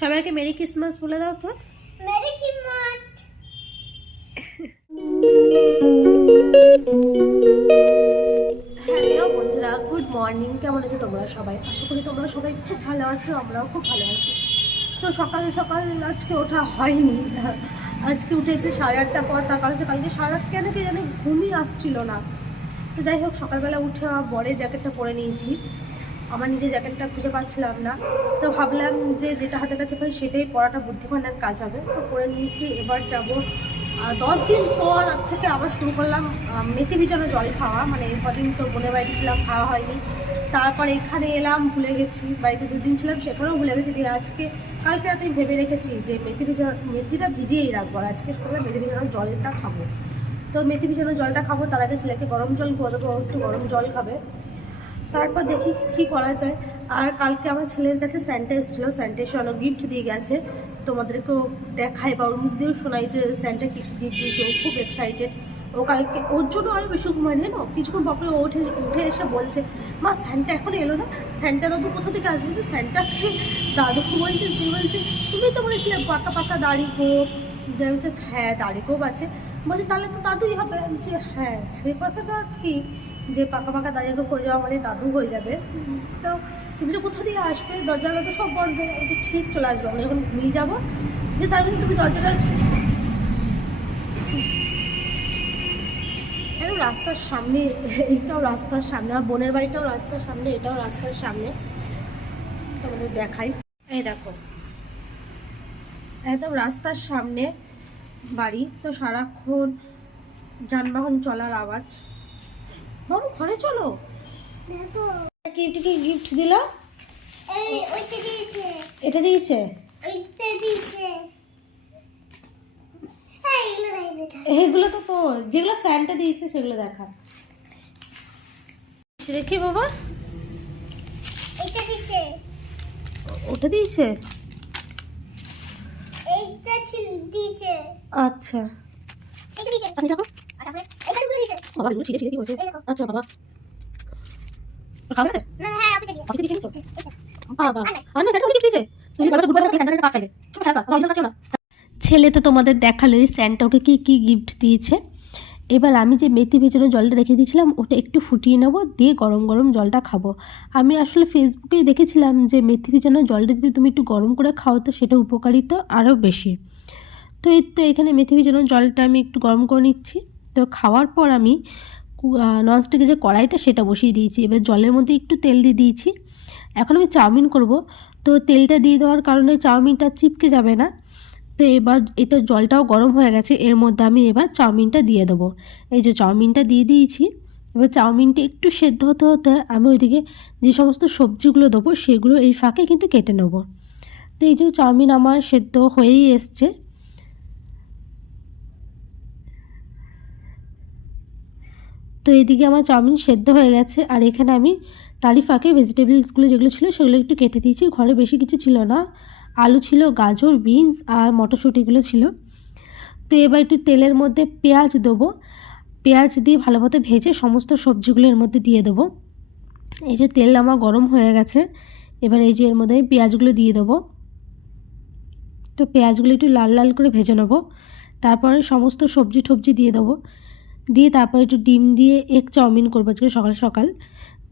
সবাইকে merry Christmas বলে দাও তো। Merry Christmas. হ্যালো বন্ধুরা, গুড মর্নিং। কেমন আছো তোমরা সবাই? আশা করি তোমরা সবাই খুব ভালো আছো, আমরাও খুব ভালো আছি। তো সকাল সকাল আজকে ওঠা হয়নি, আজকে উঠেছে 8:30 পর। তার কারণ কালকে সারা কেন কি জানি ঘুমই আসছিল না। তো যাই হোক, সকালবেলা উঠে আমার বরের জ্যাকেটটা পরে নিয়েছি। আমার নিজের জ্যাকেটটা খুঁজে পাচ্ছিলাম না, তো ভাবলাম যে যেটা হাতের কাছে পাই সেটাই পরাটা বুদ্ধিমানের কাজ হবে, তো পরে নিয়েছি। এবার যাব 10 দিন পর থেকে আবার শুরু করলাম মেথি ভিজানো জল খাওয়া। মানে কদিন তো বোনের বাড়িতে ছিলাম, খাওয়া হয়নি। তারপর এখানে এলাম, ভুলে গেছি। বাড়িতে 2 দিন ছিলাম, সেখানেও ভুলে গেছি। দিয়ে আজকে কালকে রাতে ভেবে রেখেছি যে মেথিটা ভিজিয়েই রাখবো, আর আজকে সকালে মেথি ভিজানো জলটা খাবো। তো মেথি ভিজানো জলটা খাবো, তার আগে ছেলেকে গরম জল করে দেবো, একটু গরম জল খাবে। তারপর দেখি কি করা যায়। আর কালকে আমার ছেলের কাছে স্যান্টা এসেছিলো, স্যান্টা এসে অনেক গিফট দিয়ে গেছে। তোমাদেরকেও দেখাই বা ওর মুখ দিয়েও শোনাই যে স্যান্টা কী গিফট দিয়েছে। ও খুব এক্সাইটেড। ও কালকে ওর জন্য আরও বেশি ঘুমায় নেই না, কিছুক্ষণ পরে ও উঠে এসে বলছে, মা স্যান্টা এখন এলো না, স্যান্টা দাদু কোথা থেকে আসবে? যে স্যান্টাকে দাদু বলছে, তুই বলছে তুমি তো বলেছিলে পাকা পাকা দাড়ি গোপ। যে বলছে হ্যাঁ দাড়ি গোপ আছে। বলছে তাহলে তো দাদুই হবে। যে হ্যাঁ সেই কথাটা ঠিক, যে পাকা পাকা দাঁড়িয়ে হয়ে যাওয়া মানে দাদু হয়ে যাবে। তো তুমি তো কোথা দিয়ে আসবে, দরজাগুলো তো সব বন্ধ। যে ঠিক চলে আসবো, আমরা যখন ঘুমিয়ে যাবো। যে তাই জন্য তুমি দরজাটা একদম রাস্তার সামনে, এইটাও রাস্তার সামনে, আমার বোনের বাড়িটাও রাস্তার সামনে, এটাও রাস্তার সামনে। তোমাদের দেখাই, এই দেখো একদম রাস্তার সামনে বাড়ি। তো সারাক্ষণ যানবাহন চলার আওয়াজ। বাবু ঘরে চলো। দেখো কিউটিকে গিফট দিল, এই ওইটা দিয়েছে, এটা দিয়েছে, ওইটা দিয়েছে। হ্যাঁ এগুলো নাই বেটা। এইগুলো তো তোর, যেগুলো স্যান্টা দিয়েছে সেগুলো দেখা। দেখি বাবা, এইটা দিয়েছে, ওটা দিয়েছে। এইটা দিয়েছে, আচ্ছা এইটা দিয়েছে। আচ্ছা দেখো আর তারপরে এইটা গুলো দিয়েছে। বাবা, এগুলো ছিঁড়ে ছিঁড়ে কি বলছে? এই দেখো। আচ্ছা বাবা, খাওয়া গেছে? না হ্যাঁ আপনি দিয়ে। আপনি দিকে নিছো এইটা। বাবা, আর না স্যান্টা গিফট দিয়েছে। তুমি বাবা গুড বাই স্যান্টা কাজ চাইবে, তুমি খেলা বাবা কাছে না। ছেলে তো তোমাদের দেখালোই স্যান্টা ওকে কি কি গিফট দিয়েছে। এবার আমি যে মেথি ভেজানো জলটা রেখে দিয়েছিলাম ওটা একটু ফুটিয়ে নেবো, দিয়ে গরম গরম জলটা খাবো। আমি আসলে ফেসবুকেই দেখেছিলাম যে মেথি ভেজানো জলটা যদি তুমি একটু গরম করে খাও তো সেটা উপকারিতা আরও বেশি। তো এই তো এখানে মেথি ভেজানো জলটা আমি একটু গরম করে নিচ্ছি। তো খাওয়ার পর আমি ননস্টিকের যে কড়াইটা সেটা বসিয়ে দিয়েছি। এবার জলের মধ্যে একটু তেল দিয়ে দিয়েছি। এখন আমি চাউমিন করব, তো তেলটা দিয়ে দেওয়ার কারণে চাউমিনটা চিপকে যাবে না। তো এবার এটা জলটাও গরম হয়ে গেছে, এর মধ্যে আমি এবার চাউমিনটা দিয়ে দেবো। এই যে চাউমিনটা দিয়ে দিয়েছি। এবার চাউমিনটা একটু সেদ্ধ হতে হতে আমি ওইদিকে যে সমস্ত সবজিগুলো দেবো সেগুলো এই ফাঁকে কিন্তু কেটে নেব। তো এই যে চাউমিন আমার সেদ্ধ হয়েই এসছে। তো এইদিকে আমার চাউমিন সেদ্ধ হয়ে গেছে, আর এখানে আমি তারই ফাঁকে ভেজিটেবলসগুলো যেগুলো ছিল সেগুলো একটু কেটে দিয়েছি। ঘরে বেশি কিছু ছিল না, আলু ছিল, গাজর, বিনস আর মটরশুঁটিগুলো ছিল। তো এবার একটু তেলের মধ্যে পেঁয়াজ দেবো, পেঁয়াজ দিয়ে ভালো মতো ভেজে সমস্ত সবজিগুলো এর মধ্যে দিয়ে দেবো। এই যে তেল আমার গরম হয়ে গেছে, এবার এই যে এর মধ্যে আমি পেঁয়াজগুলো দিয়ে দেবো। তো পেঁয়াজগুলো একটু লাল লাল করে ভেজে নেবো। তারপরে সমস্ত সবজি টবজি দিয়ে দেবো, দিয়ে তারপরে একটু ডিম দিয়ে এগ চাউমিন করবো আজকে সকাল সকাল।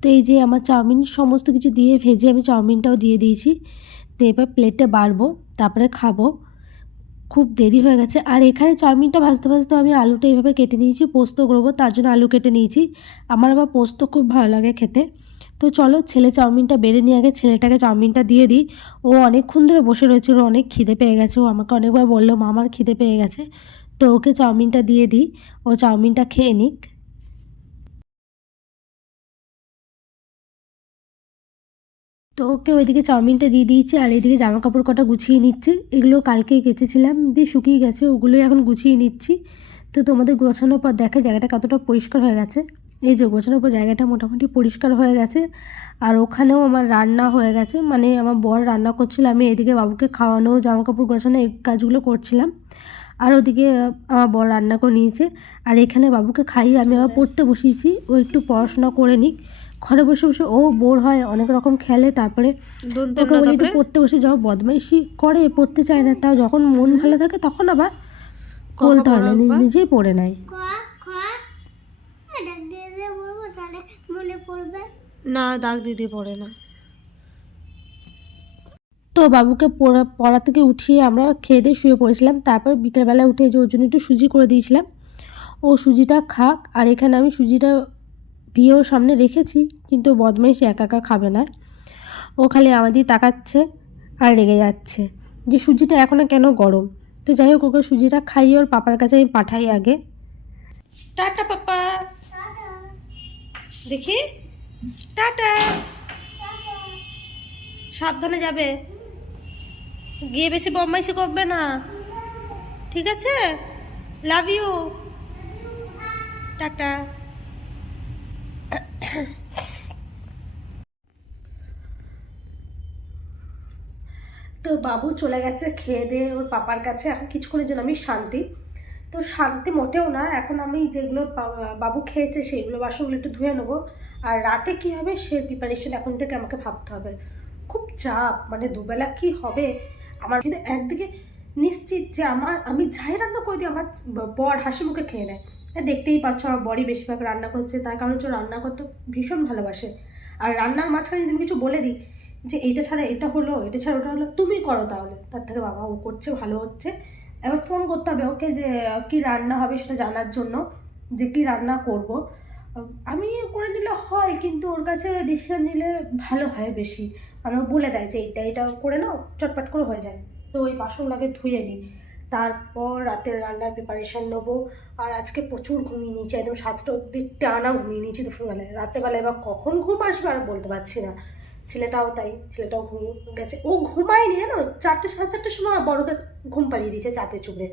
তো এই যে আমার চাউমিন সমস্ত কিছু দিয়ে ভেজে আমি চাউমিনটাও দিয়ে দিয়েছি। তো এবার প্লেটে বাড়বো, তারপরে খাবো। খুব দেরি হয়ে গেছে। আর এখানে চাউমিনটা ভাজতে ভাজতে আমি আলুটা এইভাবে কেটে নিয়েছি, পোস্ত করবো তার জন্য আলু কেটে নিয়েছি। আমার আবার পোস্ত খুব ভালো লাগে খেতে। তো চলো ছেলে চাউমিনটা বেড়ে নিয়ে আগে ছেলেটাকে চাউমিনটা দিয়ে দিই। ও অনেকক্ষণ ধরে বসে রয়েছে, ওর অনেক খিদে পেয়ে গেছে। ও আমাকে অনেকবার বললো মা আমার খিদে পেয়ে গেছে। তো ওকে চাউমিনটা দিয়ে দিই, ও চাউমিনটা খেয়ে নিক। তো ওকে ওইদিকে চাউমিনটা দিয়ে দিয়েছি, আর এইদিকে জামা কাপড় কটা গুছিয়ে নিচ্ছি। এগুলো কালকেই কেচেছিলাম, দিয়ে শুকিয়ে গেছে, ওগুলোই এখন গুছিয়ে নিচ্ছি। তো তোমাদের গোছানোর পর দেখা জায়গাটা কতটা পরিষ্কার হয়ে গেছে। এই যে গোছানোর পর জায়গাটা মোটামুটি পরিষ্কার হয়ে গেছে। আর ওখানেও আমার রান্না হয়ে গেছে, মানে আমার বর রান্না করছিল, আমি এদিকে বাবুকে খাওয়ানো, জামা কাপড় গোছানো এই কাজগুলো করছিলাম। আর ওদিকে আমার বর রান্না করে নিয়েছে। আর এখানে বাবুকে খাইয়ে আমি আবার পড়তে বসিয়েছি, ও একটু পড়াশোনা করে নিক। ঘরে বসে বসে ও বোর হয়, অনেক রকম খেলে, তারপরে ওকে বলি একটু পড়তে বসে যাও, বদমাইশি করে, পড়তে চায় না। তাও যখন মন ভালো থাকে তখন আবার বলতে হয় না, নিজেই পড়ে নেয়। ক খ ডাক দিয়ে দিয়ে বলবো, তাহলে মনে পড়বে। না, দাগ দিদি পড়ে না। তো বাবুকে পড়া থেকে উঠিয়ে আমরা খেয়ে দিয়ে শুয়ে পড়েছিলাম। তারপর বিকেলবেলা উঠে যে ওর জন্য একটু সুজি করে দিয়েছিলাম, ও সুজিটা খাক। আর এখানে আমি সুজিটা দিয়েও সামনে রেখেছি, কিন্তু বদমাইশি একা একা খাবে না, ও খালি আমাদের তাকাচ্ছে আর রেগে যাচ্ছে যে সুজিটা এখনও কেন গরম। তো যাই হোক, ওকে সুজিটা খাইয়ে ওর পাপার কাছে আমি পাঠাই আগে। টাটা পাপা, দেখি টাটা, সাবধানে যাবে, গিয়ে বেশি বদমাইশি করবে না, ঠিক আছে? Love you, tata. তো বাবু চলে গেছে খেয়ে দিয়ে ওর পাপার কাছে, এখন কিছুক্ষণের জন্য আমি শান্তি। তো শান্তি মোটেও না, এখন আমি যেগুলো বাবু খেয়েছে সেইগুলো বাসনগুলো একটু ধুয়ে নেবো। আর রাতে কি হবে সে প্রিপারেশন এখন থেকে আমাকে ভাবতে হবে। খুব চাপ, মানে দুবেলা কি হবে আমার। কিন্তু একদিকে নিশ্চিত যে আমি যাই রান্না করে দিই আমার বর হাসি মুখে খেয়ে নেয়। দেখতেই পাচ্ছ আমার বরই বেশিরভাগ রান্না করছে, তার কারণ হচ্ছে রান্না করতে ভীষণ ভালোবাসে। আর রান্নার মাঝখানে যদি আমি কিছু বলে দিই যে এইটা ছাড়া এটা হলো, এটা ছাড়া ওটা হলো, তুমি করো, তাহলে তার থেকে বাবা ও করছে, ভালো হচ্ছে। এবার ফোন করতে হবে ওকে যে কি রান্না হবে সেটা জানার জন্য, যে কি রান্না করব। আমি করে নিলে হয়, কিন্তু ওর কাছে ডিসিশন নিলে ভালো হয় বেশি। মানে ও বলে দেয় যে এটা করে নাও, চটপট করে হয়ে যায়। তো ওই বাসনগুলোকে ধুয়ে নিই, তারপর রাতের রান্নার প্রিপারেশান নেবো। আর আজকে প্রচুর ঘুমিয়ে নিয়েছি, একদম 7টা অব্দি টানা ঘুমিয়ে নিয়েছি দুপুরবেলায়। রাত্রেবেলায় এবার কখন ঘুম আসবে আর বলতে পারছি না। ছেলেটাও তাই, ছেলেটাও ঘুমিয়ে গেছে। ও ঘুমায়নি জানো, 4টে 4:30টার সময় বড়কে ঘুম পাড়িয়ে দিয়েছে চাপে চুপড়ে।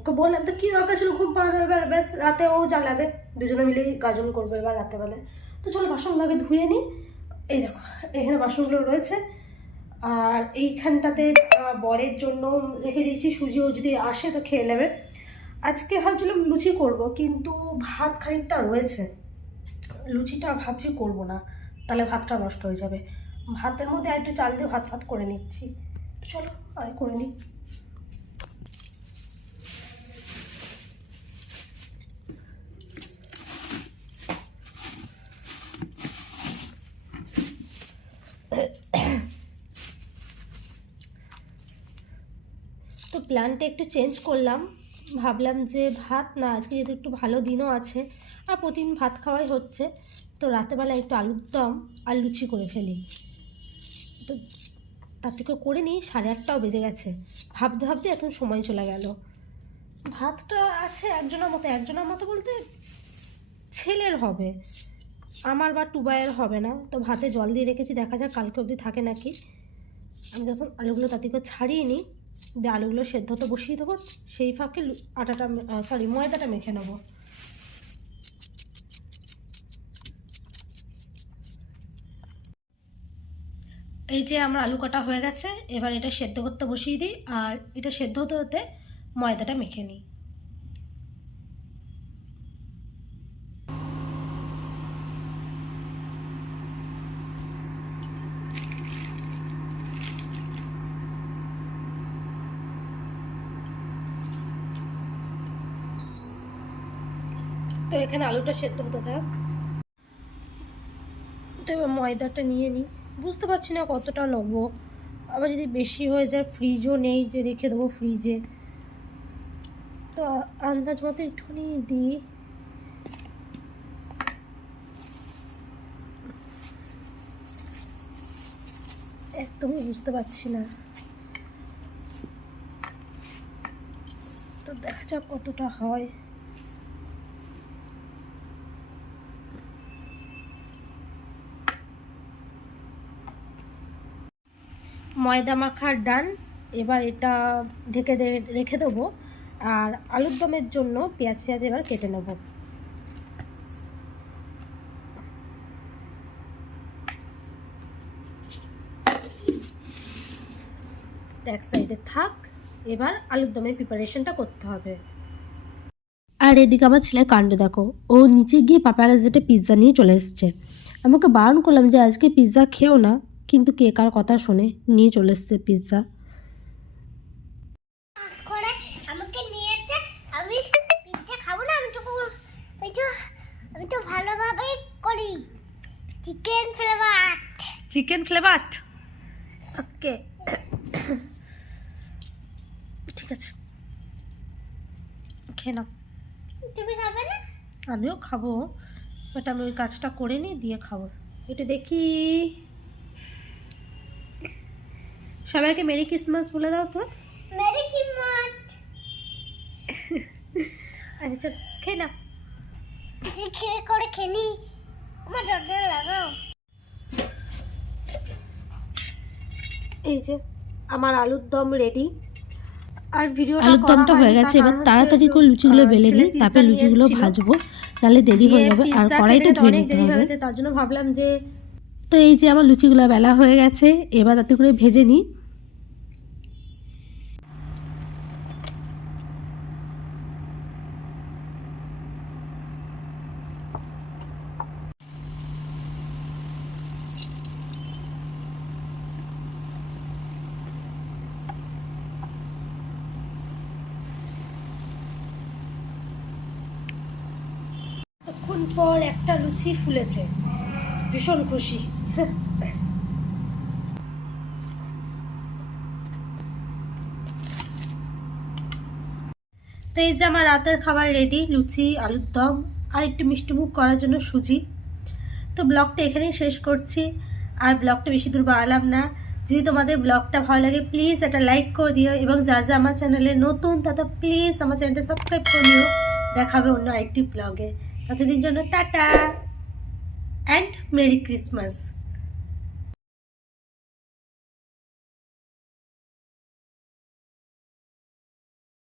ওকে বললাম তো কী দরকার ছিল ঘুম পাড়ানো, এবার ব্যাস রাতে ও জ্বালাবে, দুজনে মিলেই গাজন করবো এবার রাতেবেলায়। তো চলো বাসনগুলোকে ধুয়ে নিই। এই দেখো এখানে বাসনগুলো রয়েছে, আর এইখানটাতে বরের জন্য রেখে দিয়েছি সুজি, ও যদি আসে তো খেয়ে নেবে। আজকে ভাবছিলাম লুচি করব, কিন্তু ভাত খানিকটা রয়েছে, লুচিটা ভাবছি করব না, তাহলে ভাতটা নষ্ট হয়ে যাবে। ভাতের মধ্যে আর একটু চাল দিয়ে ভাত করে নিচ্ছি। তো চলো আরে করে নিই। তো প্ল্যানটা একটু চেঞ্জ করলাম, ভাবলাম যে ভাত না, আজকে যেহেতু একটু ভালো দিনও আছে আর প্রতিদিন ভাত খাওয়াই হচ্ছে, তো রাতেবেলা একটু আলুর দম আর লুচি করে ফেলি। তো তার থেকে করে নিই, 8:30টাও বেজে গেছে। ভাবতে ভাবতে এখন সময় চলে গেল। ভাতটা আছে একজনের মতো বলতে ছেলের হবে, আমার বা টুবাইয়ের হবে না। তো ভাতে জল দিয়ে রেখেছি, দেখা যাক কালকে অবধি থাকে নাকি। আমি যখন আলুগুলো তাতে করে ছাড়িয়ে নিই, দিয়ে আলুগুলো সেদ্ধ তো বসিয়ে দেবো, সেই ফাঁকে ময়দাটা মেখে নেবো। এই যে আমার আলু কাটা হয়ে গেছে, এবার এটা সেদ্ধ করতে বসিয়ে দিই, আর এটা সেদ্ধ হতে হতে ময়দাটা মেখে নিই। তো এখানে আলুটা সেদ্ধ হতে থাক। তো এবার ময়দাটা নিয়ে নিই, বুঝতে পারছি না কতটা নেবো, আবার যদি বেশি হয়ে যায় ফ্রিজও নেই যে রেখে দেবো ফ্রিজে, তো আন্দাজ মতো একটুখানি দিই। একদমই বুঝতে পারছি না, তো দেখা যাক কতটা হয়। ময়দা মাখার ডান, এবার এটা ঢেকে রেখে দেবো। আর আলুর দমের জন্য পেঁয়াজ এবার কেটে নেব। এক সাইডে থাক, এবার আলুর দমের প্রিপারেশনটা করতে হবে। আর এদিকে আমার ছেলে কাণ্ড দেখো, ও নিচে গিয়ে পাপার কাছে পিৎজা নিয়ে চলে এসছে। আমাকে বারণ করলাম যে আজকে পিৎজা খেও না, কিন্তু কে কার কথা শুনে নিয়ে চলে এসছে পিৎজা। করে আমাকে নিয়েছে, আমি পিৎজা খাবো না, আমি তো ভালোভাবেই করি, চিকেন ফ্লেভার। চিকেন ফ্লেভার, ওকে ঠিক আছে, খেয়ে নাও। তুমি খাবে না? আমিও খাবো, বাট আমি ওই কাজটা করে নিই দিয়ে খাবো। এটা দেখি, সবাইকে মেরি ক্রিসমাস বলে দাও তো। Merry Christmas. আচ্ছা চল খেয়ে নাও। খেয়ে করে খেনি, আমার দাদা লাগাও। এই যে আমার আলুর দম রেডি। আর ভিডিও আলুর দমটা হয়ে গেছে, এবার তাড়াতাড়ি করে লুচিগুলো বেলে নিই, তারপরে লুচিগুলো ভাজবো, নাহলে দেরি হয়ে যাবে। আর কড়াইটা ধুয়ে নিতে হবে, তার জন্য ভাবলাম যে তো এই যে আমার লুচিগুলো বেলা হয়ে গেছে, এবার তাতে করে ভেজে নিই। তখন পর একটা লুচি ফুলেছে, ভীষণ খুশি। তো এই যে আমার রাতের খাবার রেডি, লুচি, আলুর দম আর একটু মিষ্টিমুখ করার জন্য সুজি। তো ব্লগটা এখানেই শেষ করছি, আর ব্লগটা বেশি দূর বাড়ালাম না। যদি তোমাদের ব্লগটা ভালো লাগে প্লিজ একটা লাইক করে দিও, এবং যা যা আমার চ্যানেলে নতুন তাতে প্লিজ আমার চ্যানেলটা সাবস্ক্রাইব করে নিও। দেখাবে অন্য আরেকটি ব্লগে, ততদিন জন্য টাটা অ্যান্ড মেরি ক্রিসমাস।